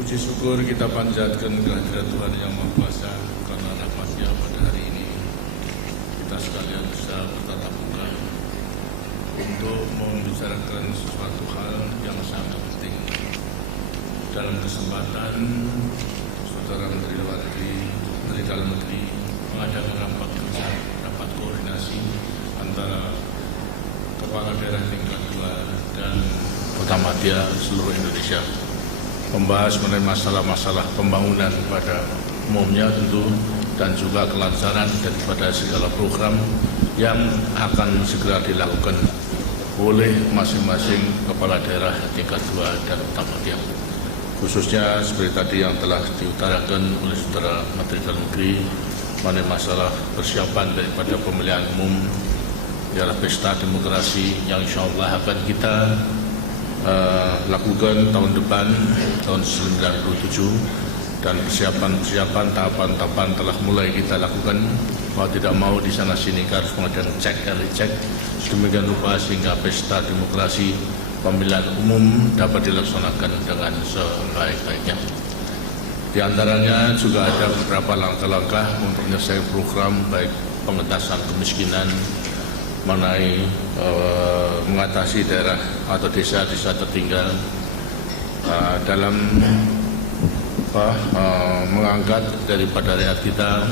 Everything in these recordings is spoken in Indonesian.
Puji syukur kita panjatkan kehadirat Tuhan Yang Maha Kuasa karena rahmat-Nya pada hari ini kita sekalian bisa bertatap muka untuk membicarakan sesuatu hal yang sangat penting. Dalam kesempatan saudara Menteri Luar Negeri, Menteri Dalam Negeri mengadakan rapat kerja, rapat koordinasi antara Kepala Daerah tingkat 2 dan Kotamadya seluruh Indonesia, membahas mengenai masalah-masalah pembangunan pada umumnya tentu dan juga kelancaran daripada segala program yang akan segera dilakukan oleh masing-masing kepala daerah tingkat 2 dan Kotamadya. Khususnya seperti tadi yang telah diutarakan oleh saudara Menteri Dalam Negeri mengenai masalah persiapan daripada pemilihan umum ialah pesta demokrasi yang insya Allah akan kita lakukan tahun depan, tahun 1997, dan persiapan tahapan-tahapan telah mulai kita lakukan. Mau tidak mau di sana sini harus mengadakan cek dan recheck sedemikian rupa sehingga pesta demokrasi pemilihan umum dapat dilaksanakan dengan sebaik-baiknya. Di antaranya juga ada beberapa langkah-langkah untuk menyelesaikan program baik pengentasan kemiskinan, mengenai mengatasi daerah atau desa-desa tertinggal dalam mengangkat daripada rakyat kita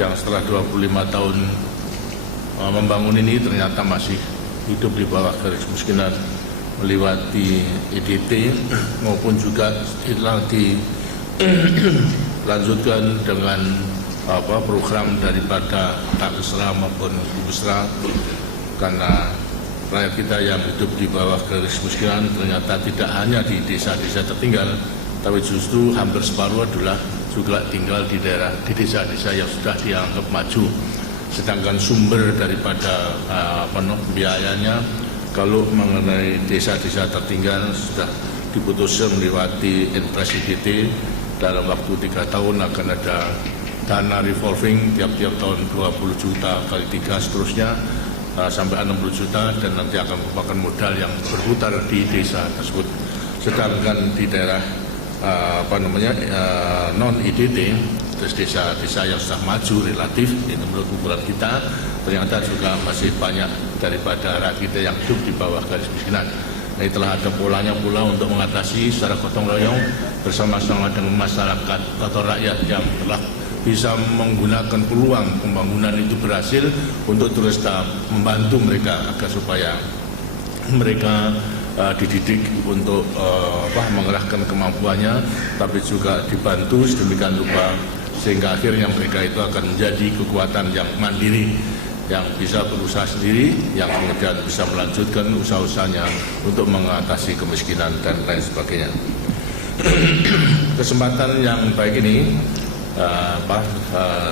yang setelah 25 tahun membangun ini ternyata masih hidup di bawah garis kemiskinan melewati EDT maupun juga telah dilanjutkan dengan program daripada Tak Kesra maupun Ibu Kesra, karena rakyat kita yang hidup di bawah garis kemiskinan ternyata tidak hanya di desa-desa tertinggal, tapi justru hampir separuh adalah juga tinggal di daerah, di desa-desa yang sudah dianggap maju. Sedangkan sumber daripada biayanya kalau mengenai desa-desa tertinggal sudah diputuskan melewati impres EDT dalam waktu 3 tahun akan ada dana revolving tiap-tiap tahun 20 juta kali 3 seterusnya sampai 60 juta dan nanti akan merupakan modal yang berputar di desa tersebut. Sedangkan di daerah non EDT, terus desa-desa yang sudah maju relatif itu menurut ukuran kita ternyata juga masih banyak daripada rakyat kita yang hidup di bawah garis kemiskinan. Nah, telah ada polanya pula untuk mengatasi secara gotong royong bersama-sama dengan masyarakat atau rakyat yang telah bisa menggunakan peluang pembangunan itu berhasil untuk terus membantu mereka agar supaya mereka dididik untuk mengerahkan kemampuannya, tapi juga dibantu sedemikian rupa sehingga akhirnya mereka itu akan menjadi kekuatan yang mandiri, yang bisa berusaha sendiri, yang kemudian bisa melanjutkan usaha-usahanya untuk mengatasi kemiskinan dan lain sebagainya. Kesempatan yang baik ini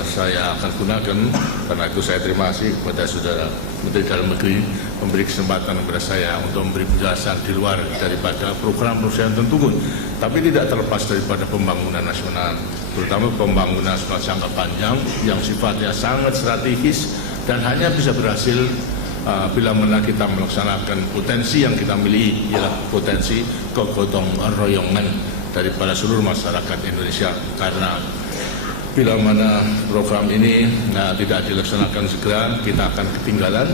saya akan gunakan, karena itu saya terima kasih kepada saudara Menteri Dalam Negeri memberi kesempatan kepada saya untuk memberi penjelasan di luar daripada program-program yang tentu, tapi tidak terlepas daripada pembangunan nasional, terutama pembangunan nasional jangka panjang yang sifatnya sangat strategis dan hanya bisa berhasil bila mana kita melaksanakan potensi yang kita miliki, ialah potensi kegotong royongan daripada seluruh masyarakat Indonesia. Karena bila mana program ini tidak dilaksanakan segera, kita akan ketinggalan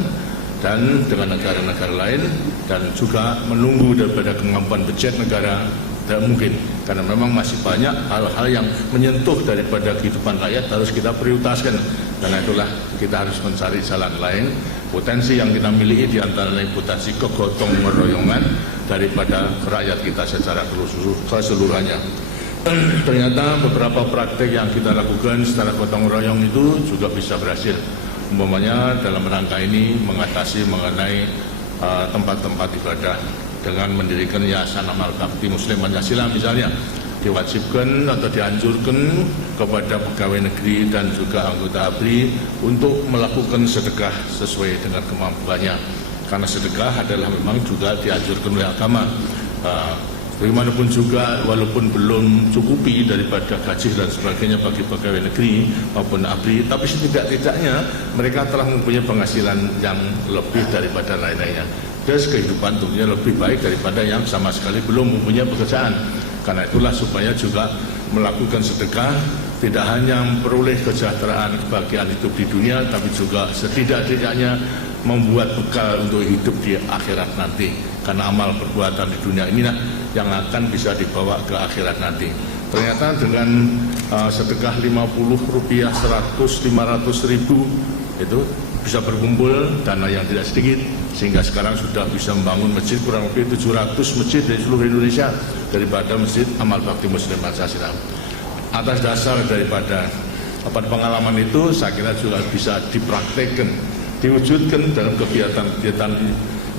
dan dengan negara-negara lain, dan juga menunggu daripada kemampuan budget negara tidak mungkin, karena memang masih banyak hal-hal yang menyentuh daripada kehidupan rakyat harus kita prioritaskan. Karena itulah kita harus mencari jalan lain. Potensi yang kita miliki diantaranya potensi kegotong royongan daripada rakyat kita secara keseluruhannya. Ternyata beberapa praktek yang kita lakukan secara gotong royong itu juga bisa berhasil. Umpamanya dalam rangka ini mengatasi mengenai tempat-tempat ibadah dengan mendirikan Yayasan Amal Bakti Muslim Pancasila misalnya, diwajibkan atau dianjurkan kepada pegawai negeri dan juga anggota ABRI untuk melakukan sedekah sesuai dengan kemampuannya, karena sedekah adalah memang juga dianjurkan oleh agama. Bagaimanapun juga walaupun belum cukupi daripada gaji dan sebagainya bagi pegawai negeri maupun ABRI, tapi setidak-tidaknya mereka telah mempunyai penghasilan yang lebih daripada lain-lainnya. Dan kehidupan tentunya lebih baik daripada yang sama sekali belum mempunyai pekerjaan. Karena itulah supaya juga melakukan sedekah tidak hanya memperoleh kesejahteraan kebahagiaan hidup di dunia, tapi juga setidak-tidaknya membuat bekal untuk hidup di akhirat nanti. Karena amal perbuatan di dunia inilah yang akan bisa dibawa ke akhirat nanti. Ternyata dengan sedekah 50 rupiah, 100, 500 ribu itu bisa berkumpul dana yang tidak sedikit, sehingga sekarang sudah bisa membangun masjid kurang lebih 700 masjid di seluruh Indonesia daripada masjid Amal Bakti Muslim Pancasila. Atas dasar daripada pengalaman itu, saya kira juga bisa dipraktekkan, diwujudkan dalam kegiatan-kegiatan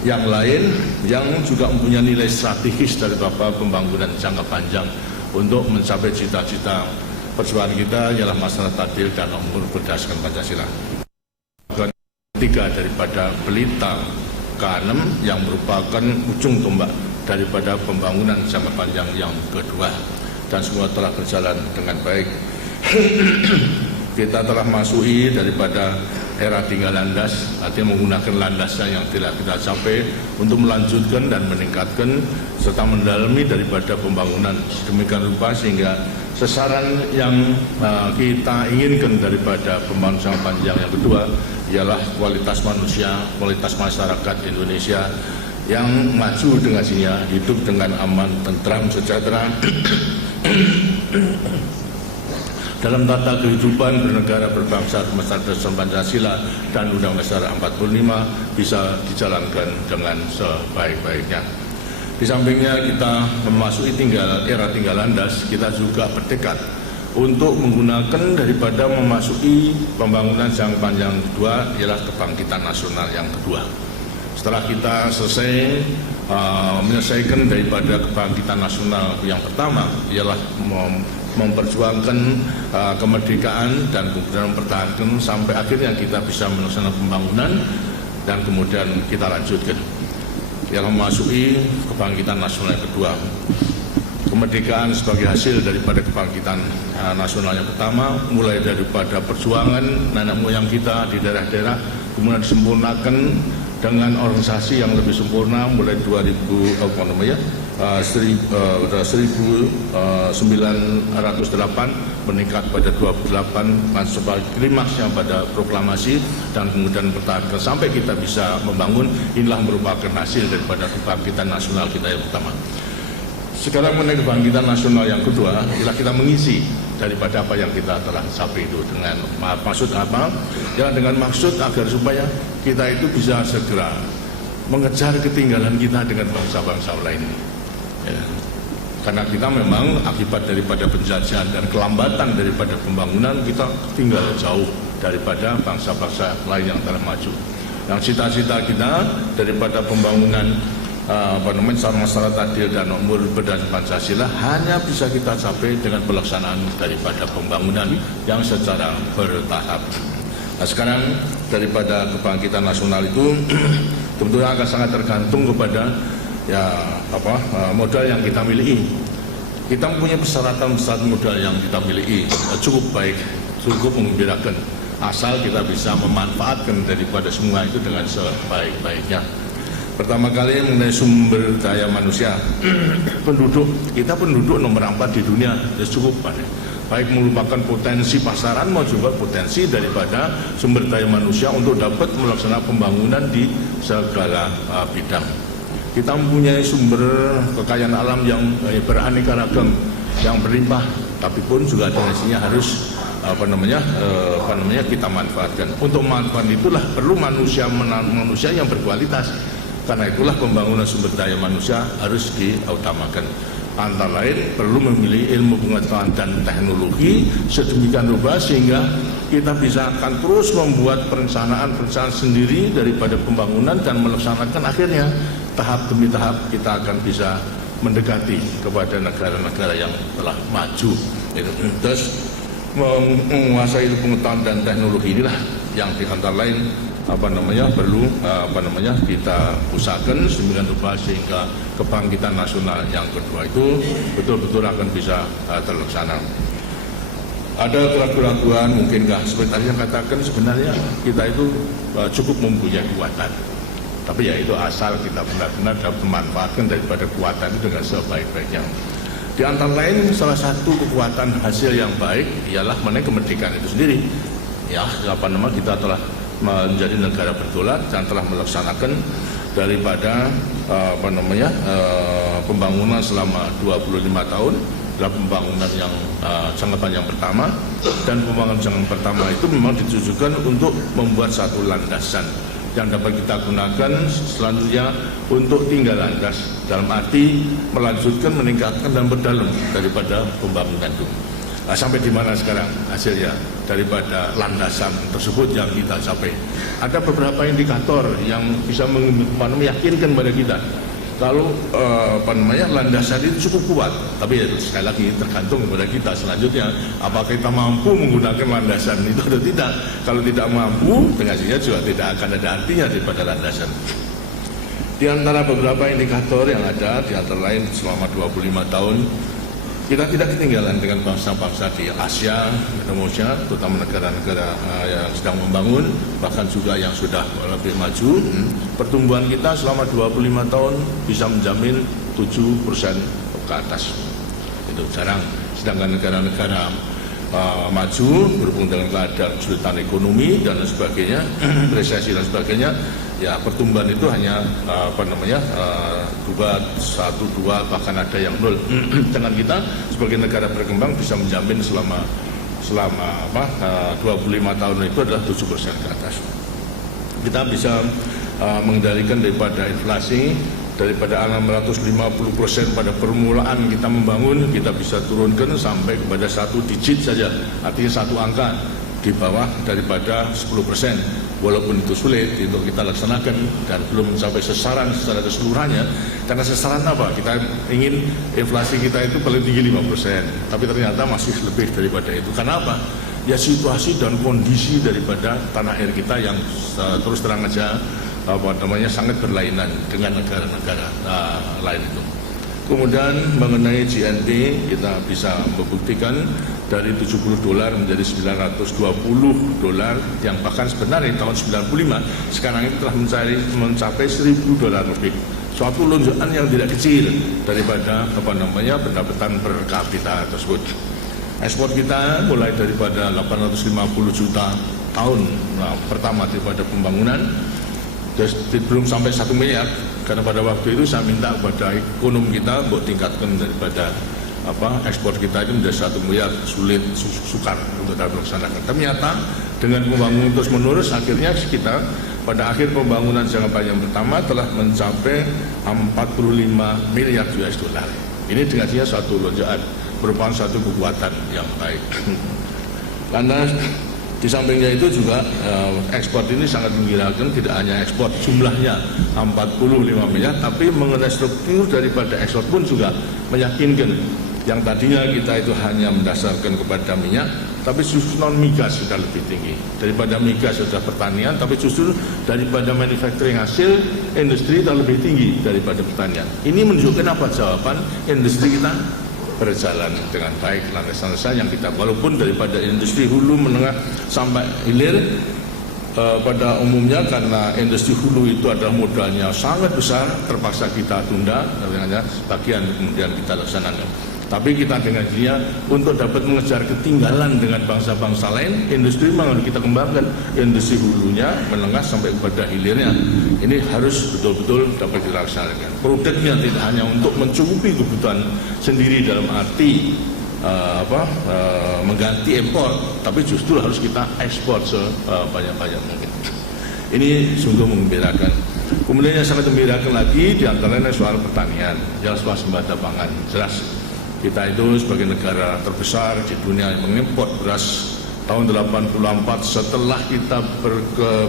yang lain yang juga mempunyai nilai strategis dari pembangunan jangka panjang untuk mencapai cita-cita perjuangan kita ialah masyarakat adil dan makmur berdasarkan Pancasila. Ketiga daripada pelita ke-6 yang merupakan ujung tombak daripada pembangunan jangka panjang yang kedua, dan semua telah berjalan dengan baik. Kita telah masuki daripada era tinggal landas, artinya menggunakan landasnya yang telah kita capai untuk melanjutkan dan meningkatkan serta mendalami daripada pembangunan sedemikian rupa sehingga sasaran yang kita inginkan daripada pembangunan jangka panjang yang kedua ialah kualitas manusia, kualitas masyarakat Indonesia yang maju dengan sinya, hidup dengan aman, tentram, sejahtera dalam tata kehidupan bernegara, berbangsa, berdasarkan Pancasila dan Undang-Undang Dasar 45 bisa dijalankan dengan sebaik-baiknya. Di sampingnya kita memasuki era tinggal landas, kita juga bertekad untuk menggunakan daripada memasuki pembangunan jangka panjang kedua ialah kebangkitan nasional yang kedua. Setelah kita selesai menyelesaikan daripada kebangkitan nasional yang pertama ialah memperjuangkan kemerdekaan dan kemudian mempertahankan sampai akhirnya kita bisa melaksanakan pembangunan dan kemudian kita lanjutkan yang memasuki kebangkitan nasional yang kedua. Kemerdekaan sebagai hasil daripada kebangkitan nasional yang pertama, mulai daripada perjuangan nenek moyang kita di daerah-daerah, kemudian disempurnakan dengan organisasi yang lebih sempurna mulai 1908 meningkat pada 28 sebagai klimaksnya pada proklamasi dan kemudian pertahankan sampai kita bisa membangun. Inilah merupakan hasil daripada kebangkitan nasional kita yang pertama. Sekarang mengenai kebangkitan nasional yang kedua, ialah kita mengisi daripada apa yang kita telah capai itu dengan maksud apa? Ya dengan maksud agar supaya kita itu bisa segera mengejar ketinggalan kita dengan bangsa-bangsa lain. Ya. Karena kita memang akibat daripada penjajahan dan kelambatan daripada pembangunan kita tinggal jauh daripada bangsa-bangsa lain yang telah maju. Yang cita-cita kita daripada pembangunan masyarakat adil dan makmur berdasarkan Pancasila hanya bisa kita capai dengan pelaksanaan daripada pembangunan yang secara bertahap. Nah, sekarang daripada kebangkitan nasional itu tentunya akan sangat tergantung kepada modal yang kita miliki. Kita mempunyai persyaratan modal yang kita miliki cukup baik, cukup menggembirakan, asal kita bisa memanfaatkan daripada semua itu dengan sebaik-baiknya. Pertama kali mengenai sumber daya manusia, kita penduduk nomor 4 di dunia, ya cukup banyak. Baik merupakan potensi pasaran maupun juga potensi daripada sumber daya manusia untuk dapat melaksanakan pembangunan di segala bidang. Kita mempunyai sumber kekayaan alam yang beraneka ragam, yang berlimpah, tapi pun juga tendensinya harus kita manfaatkan. Untuk manfaat itulah perlu manusia yang berkualitas. Karena itulah pembangunan sumber daya manusia harus diutamakan. Antara lain perlu memilih ilmu pengetahuan dan teknologi sedemikian rupa sehingga kita bisa akan terus membuat perencanaan sendiri daripada pembangunan dan melaksanakan akhirnya tahap demi tahap kita akan bisa mendekati kepada negara-negara yang telah maju. Terus menguasai ilmu pengetahuan dan teknologi inilah yang di antara lain perlu kita usahakan sedemikian rupa sehingga kebangkitan nasional yang kedua itu betul-betul akan bisa terlaksana. Ada keraguan-keraguan mungkinkah seperti tadi yang katakan sebenarnya kita itu cukup mempunyai kekuatan, tapi ya itu asal kita benar-benar dapat memanfaatkan daripada kekuatan itu dengan sebaik-baiknya. Di antara lain, salah satu kekuatan hasil yang baik ialah mengenai kemerdekaan itu sendiri. Ya, kita telah menjadi negara berdolar dan telah melaksanakan daripada pembangunan selama 25 tahun. Adalah pembangunan yang jangka panjang pertama, dan pembangunan jangka pertama itu memang ditujukan untuk membuat satu landasan yang dapat kita gunakan selanjutnya untuk tinggal landas, dalam arti melanjutkan, meningkatkan dan berdalam daripada pembangunan itu. Nah, sampai di mana sekarang hasilnya daripada landasan tersebut yang kita capai? Ada beberapa indikator yang bisa meyakinkan pada kita kalau landasan itu cukup kuat. Tapi sekali lagi tergantung kepada kita selanjutnya, apakah kita mampu menggunakan landasan itu atau tidak. Kalau tidak mampu, hasilnya juga tidak akan ada artinya daripada landasan. Di antara beberapa indikator yang ada, di antara lain selama 25 tahun kita tidak ketinggalan dengan bangsa-bangsa di Asia, Indonesia, terutama negara-negara yang sedang membangun, bahkan juga yang sudah lebih maju. Pertumbuhan kita selama 25 tahun bisa menjamin 7% ke atas. Itu jarang. Sedangkan negara-negara maju berhubung dengan keadaan kesulitan ekonomi dan sebagainya, resesi dan sebagainya, ya pertumbuhan itu hanya 2, 1, 2, bahkan ada yang 0. Dengan kita sebagai negara berkembang bisa menjamin selama 25 tahun itu adalah 7% ke atas. Kita bisa mengendalikan daripada inflasi daripada 650% pada permulaan kita membangun, kita bisa turunkan sampai kepada 1 digit saja, artinya 1 angka di bawah daripada 10%. Walaupun itu sulit untuk kita laksanakan dan belum mencapai sasaran secara keseluruhannya. Karena sasaran apa? Kita ingin inflasi kita itu paling tinggi 5%, tapi ternyata masih lebih daripada itu. Karena apa? Ya situasi dan kondisi daripada tanah air kita yang terus terang aja sangat berlainan dengan negara-negara lain itu. Kemudian mengenai GNP, kita bisa membuktikan dari $70 menjadi $920, yang bahkan sebenarnya tahun 95 sekarang itu telah mencapai $1.000 lebih. Suatu lonjakan yang tidak kecil daripada pendapatan per kapita tersebut. Ekspor kita mulai daripada 850 juta tahun pertama daripada pembangunan, belum sampai 1 miliar, karena pada waktu itu saya minta kepada ekonomi kita untuk tingkatkan daripada ekspor kita itu menjadi 1 miliar, sulit, sukar untuk kita laksanakan. Ternyata dengan pembangunan terus menerus, akhirnya kita pada akhir pembangunan jangka panjang pertama telah mencapai 45 miliar US dollar. Ini dengan suatu lonjakan, merupakan suatu kekuatan yang baik. Karena di sampingnya itu juga ekspor ini sangat menggirakan, tidak hanya ekspor jumlahnya 45 miliar, tapi mengenai struktur daripada ekspor pun juga meyakinkan. Yang tadinya kita itu hanya mendasarkan kepada minyak, tapi justru non migas sudah lebih tinggi. Daripada migas sudah pertanian, tapi justru daripada manufacturing hasil industri sudah lebih tinggi daripada pertanian. Ini menunjukkan apa? Jawaban industri kita berjalan dengan baik, landasan yang kita, walaupun daripada industri hulu, menengah sampai hilir pada umumnya, karena industri hulu itu adalah modalnya sangat besar, terpaksa kita tunda, hanya sebagian kemudian kita laksanakan. Tapi kita dengan dia untuk dapat mengejar ketinggalan dengan bangsa-bangsa lain, industri memang harus kita kembangkan, industri hulunya, menengah sampai kepada hilirnya. Ini harus betul-betul dapat dilaksanakan. Produknya tidak hanya untuk mencukupi kebutuhan sendiri dalam arti mengganti impor, tapi justru harus kita ekspor sebanyak-banyak mungkin. Ini sungguh menggembirakan. Kemudian yang sangat menggembirakan lagi diantaranya soal pertanian, jelas swasembada pangan. Jelas kita itu sebagai negara terbesar di dunia yang mengimpor beras tahun 84 setelah kita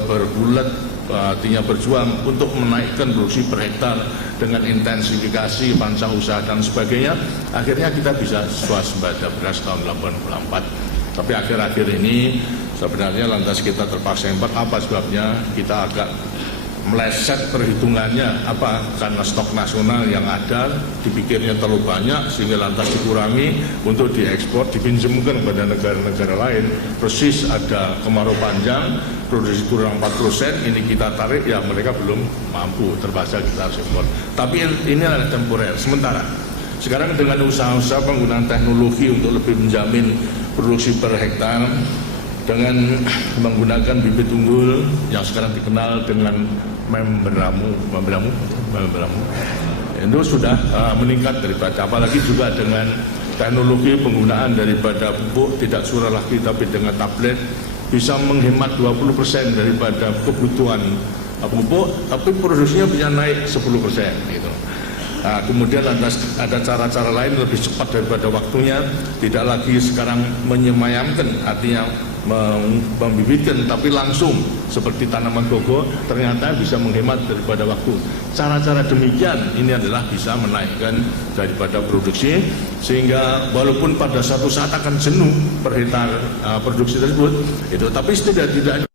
berbulat, artinya berjuang untuk menaikkan produksi per hektar dengan intensifikasi pancang usaha dan sebagainya, akhirnya kita bisa swasembada beras tahun 84. Tapi akhir-akhir ini sebenarnya lantas kita terpaksa impor. Apa sebabnya? Kita agak meleset perhitungannya, karena stok nasional yang ada dipikirnya terlalu banyak sehingga lantas dikurangi untuk diekspor, dipinjamkan kepada negara-negara lain. Persis ada kemarau panjang, produksi kurang 4%, ini kita tarik, ya mereka belum mampu, terpaksa kita harus ekspor. Tapi ini adalah temporer, sementara. Sekarang dengan usaha-usaha penggunaan teknologi untuk lebih menjamin produksi per hektar dengan menggunakan bibit unggul yang sekarang dikenal dengan membramu itu sudah meningkat daripada, apalagi juga dengan teknologi penggunaan daripada pupuk tidak surah lagi tapi dengan tablet bisa menghemat 20% daripada kebutuhan pupuk, tapi produksinya bisa naik 10% gitu. Nah, kemudian ada cara-cara lain lebih cepat daripada waktunya, tidak lagi sekarang menyemayamkan, artinya membibitkan, tapi langsung seperti tanaman gogo, ternyata bisa menghemat daripada waktu. Cara-cara demikian ini adalah bisa menaikkan daripada produksi, sehingga walaupun pada suatu saat akan jenuh per hektar produksi tersebut, itu tapi tidak